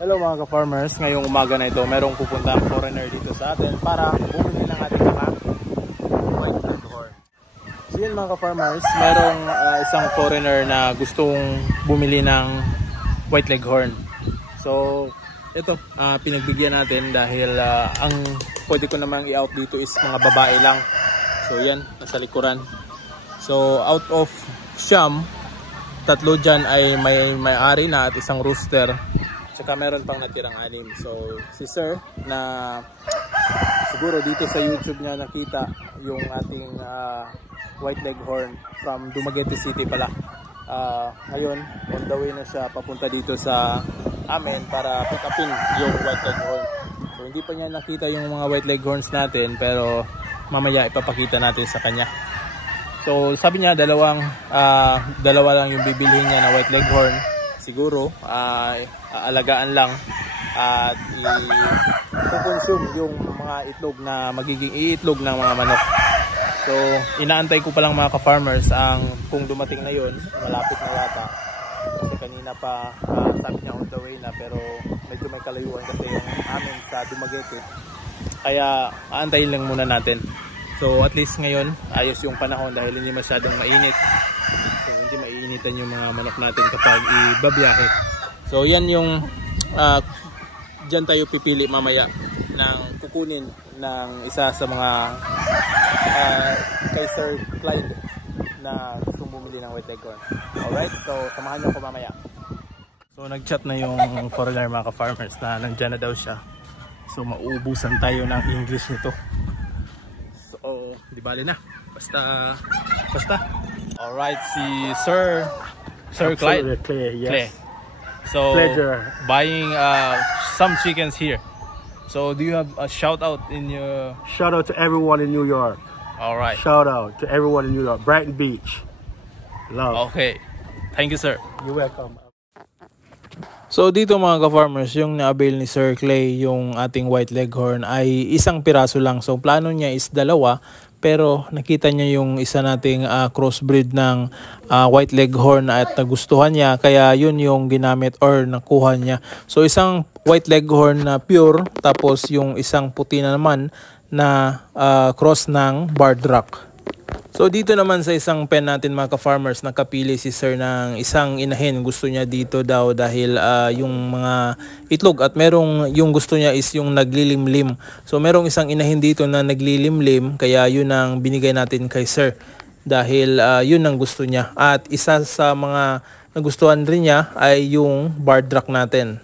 Hello mga ka-farmers, ngayong umaga na ito merong pupuntang foreigner dito sa atin para bumili ng ating mga white leghorn. So yun mga ka-farmers, merong isang foreigner na gustong bumili ng white leghorn. So ito, pinagbigyan natin dahil ang pwede ko namang i-out dito is mga babae lang. So yan, nasa likuran. So out of siyam, tatlo dyan ay may-ari na at isang rooster. Saka meron pang natirang 6. So si sir na siguro dito sa YouTube niya nakita yung ating white leghorn from Dumaguete City pala. Ngayon on the way na siya papunta dito sa amin para pick upin yung white leghorn. So hindi pa niya nakita yung mga white leghorns natin, pero mamaya ipapakita natin sa kanya. So sabi niya dalawa lang yung bibilhin niya na white leghorn. Siguro aalagaan lang at i-consume yung mga itlog na magiging iitlog ng mga manok. So inaantay ko pa lang mga ka-farmers kung dumating na yon, malapit na yata. Kasi kanina pa sabi niya on the way na, pero medyo may kalayuan kasi yung amin sa Dumaguete. Kaya aantayin lang muna natin. So at least ngayon ayos yung panahon dahil hindi masyadong mainit. So hindi maiinitan yung mga manok natin kapag ibabiyahe. So yan yung dyan tayo pipili mamaya ng kukunin ng isa sa mga kay Sir Clyde na gusto bumili ng white leghorn. Alright, so samahan niyo ko mamaya. So nag-chat na yung foreigner mga ka-farmers na nandyan na daw siya. So mauubusan tayo ng English nito. So di bali na. Basta. Alright, si Sir Clyde. Clay, yes. Clay. So pleasure. Buying some chickens here. So do you have a shout out in your... Shout out to everyone in New York. Alright. Shout out to everyone in New York. Brighton Beach. Love. Okay. Thank you, sir. You're welcome. So dito mga ka-farmers, yung na-avail ni Sir Clay, yung ating white leghorn ay isang piraso lang. So plano niya is 2, pero nakita niya yung isa nating crossbreed ng white leghorn at nagustuhan niya, kaya yun yung ginamit or nakuha niya. So isang white leghorn na pure, tapos yung isang puti na naman na cross ng barred rock. So dito naman sa isang pen natin mga ka-farmers, nakapili si sir ng isang inahin. Gusto niya dito daw dahil yung mga itlog at merong yung gusto niya is yung naglilimlim. So merong isang inahin dito na naglilimlim, kaya yun ang binigay natin kay sir dahil yun ang gusto niya. At isa sa mga nagustuhan rin niya ay yung barred rock natin.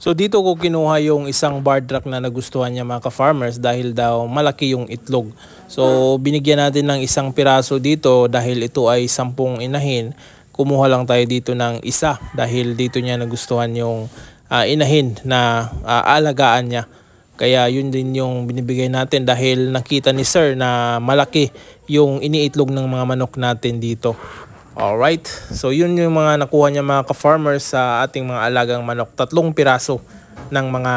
So dito ko kinuha yung isang barred rock na nagustuhan niya mga ka-farmers dahil daw malaki yung itlog. So binigyan natin ng isang piraso dito dahil ito ay 10 inahin. Kumuha lang tayo dito ng isa dahil dito niya nagustuhan yung inahin na alagaan niya. Kaya yun din yung binibigay natin dahil nakita ni sir na malaki yung iniitlog ng mga manok natin dito. Alright, so yun yung mga nakuha niya mga ka-farmers sa ating mga alagang manok. 3 piraso ng mga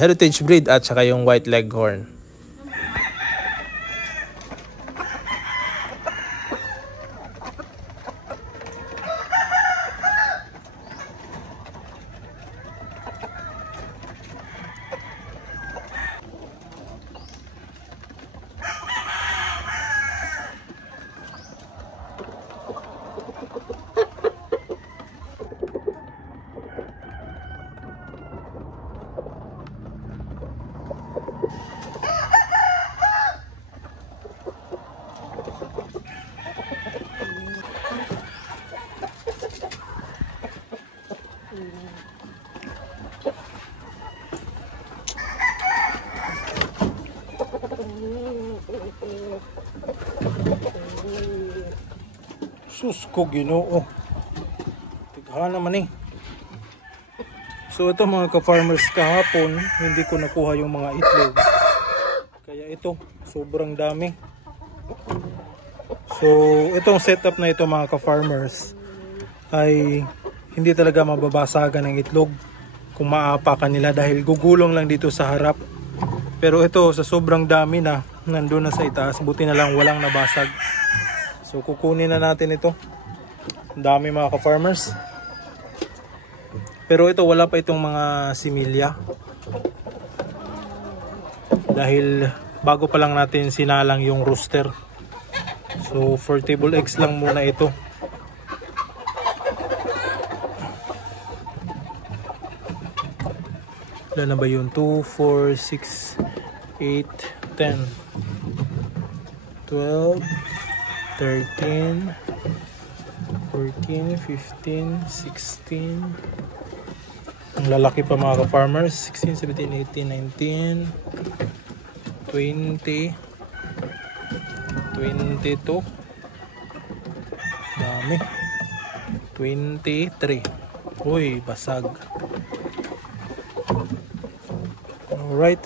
heritage breed at saka yung white leghorn. Sus ko Ginoo. Tigha naman eh. So ito mga ka-farmers, kahapon hindi ko nakuha yung mga itlog. Kaya ito, sobrang dami. So itong setup na ito mga ka-farmers ay hindi talaga mababasagan ng itlog kung maapakan nila dahil gugulong lang dito sa harap. Pero ito sa sobrang dami na nandun na sa itaas, buti na lang walang nabasag. So kukunin na natin ito. Ang dami mga ka-farmers. Pero ito wala pa itong mga similya. Dahil bago pa lang natin sinalang yung rooster. So for table eggs lang muna ito. Ilan na ba yun? 2, 4, 6, 8, 10, 12, 13, 14, 15, 16. Ang lalaki pa mga ka-farmers. 16, 17, 18, 19, 20, 22. Dami. 23. Uy, basag. Alright,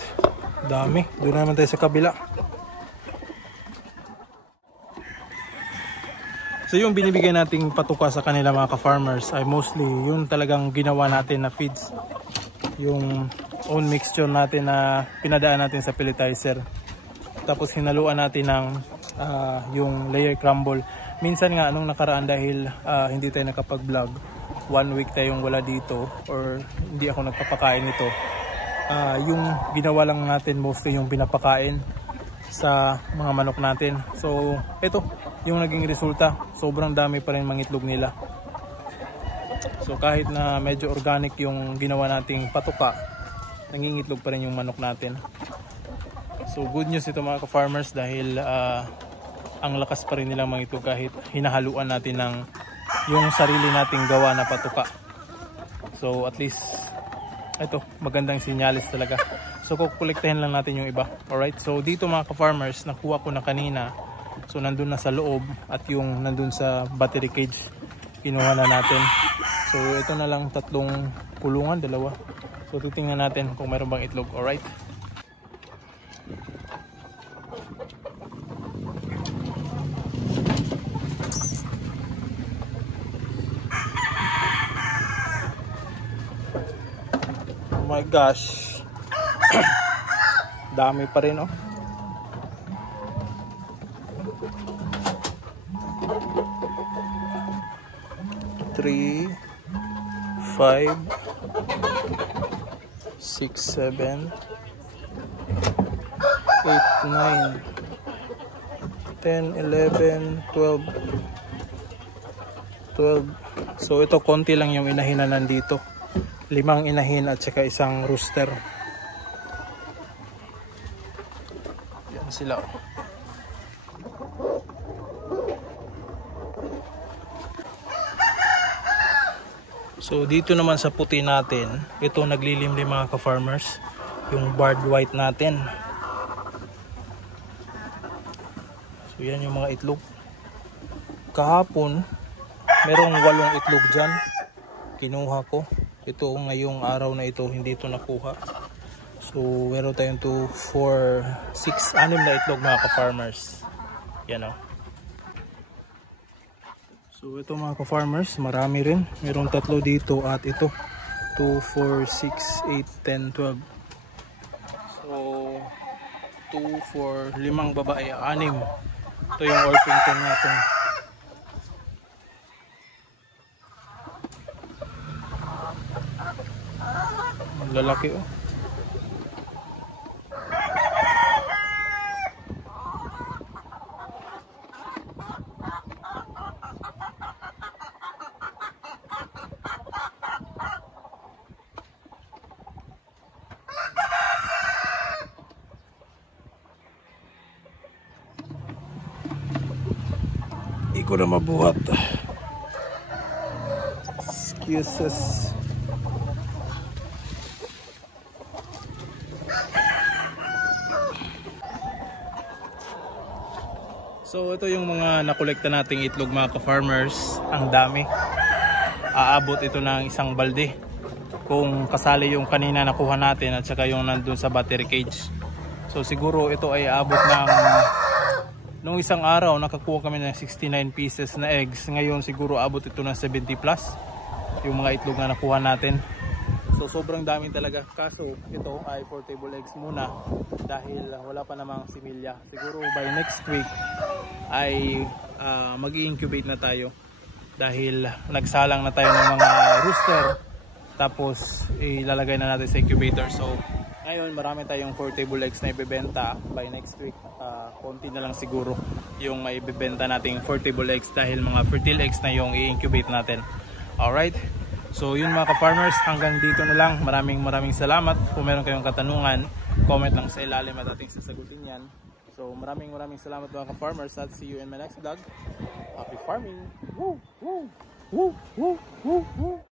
dami. Doon naman tayo sa kabila. So yung binibigay nating patuka sa kanila mga ka-farmers ay mostly yung talagang ginawa natin na feeds. Yung own mixture natin na pinadaan natin sa pelletizer. Tapos hinaluan natin ng yung layer crumble. Minsan nga anong nakaraan dahil hindi tayo nakapag-vlog. 1 week tayong wala dito or hindi ako nagpapakain nito. Yung ginawa lang natin mostly yung pinapakain sa mga manok natin. So ito yung naging resulta. Sobrang dami pa rin mga itlog nila. So kahit na medyo organic yung ginawa nating patuka, nangingitlog pa rin yung manok natin. So good news ito mga ka-farmers dahil ang lakas pa rin nilang mga itlog kahit hinahaluan natin ng yung sarili nating gawa na patuka. So at least ito, magandang sinyalis talaga. So kukolektahin lang natin yung iba. Alright, so dito mga ka-farmers, nakuha ko na kanina. So nandun na sa loob at yung nandun sa battery cage, kinuha na natin. So ito na lang tatlong kulungan, dalawa. So titingnan natin kung mayroon bang itlog. Alright. Oh my gosh. Dami pa rin oh. Three, 5, 6, 7, 8, 9, 10, 11, 12. So ito konti lang yung inahin na nandito. 5 inahin at saka isang rooster. Yan sila. So dito naman sa puti natin, ito naglilimlim mga ka-farmers, yung barred white natin. So yan yung mga itlog. Kahapon, merong 8 itlog dyan. Kinuha ko. Ito ngayong araw na ito, hindi ito nakuha. So meron tayong 2, 4, 6, 6 na itlog mga ka-farmers. Yan o. So ito mga ka-farmers, marami rin. Merong 3 dito at ito. 2, 4, 6, 8, 10, 12. So 2, 4, 5 babae, 6. Ito yung Orpington natin. Lalaki oh. Hindi ko na mabuhat. Excuses. So ito yung mga nakolekta nating itlog mga ka-farmers. Ang dami. Aabot ito ng isang balde. Kung kasali yung kanina nakuha natin at saka yung nandun sa battery cage. So siguro ito ay aabot ng nung isang araw nakakuha kami ng 69 pieces na eggs. Ngayon siguro abot ito ng 70 plus yung mga itlog na nakuha natin. So sobrang dami talaga. Kaso ito ay for table eggs muna dahil wala pa namang similya. Siguro by next week ay mag-i-incubate na tayo dahil nagsalang na tayo ng mga rooster tapos ilalagay na natin sa incubator. So ngayon marami tayong 4 table eggs na ibebenta. By next week konti na lang siguro yung ibebenta nating 4 table eggs dahil mga fertile eggs na yung i-incubate natin. Alright, so yun mga ka-farmers, hanggang dito na lang. Maraming salamat. Kung meron kayong katanungan, comment lang sa ilalim at ating sasagutin yan. So maraming salamat mga ka-farmers at see you in my next vlog. Happy farming! Woo! Woo! Woo! Woo! Woo! Woo!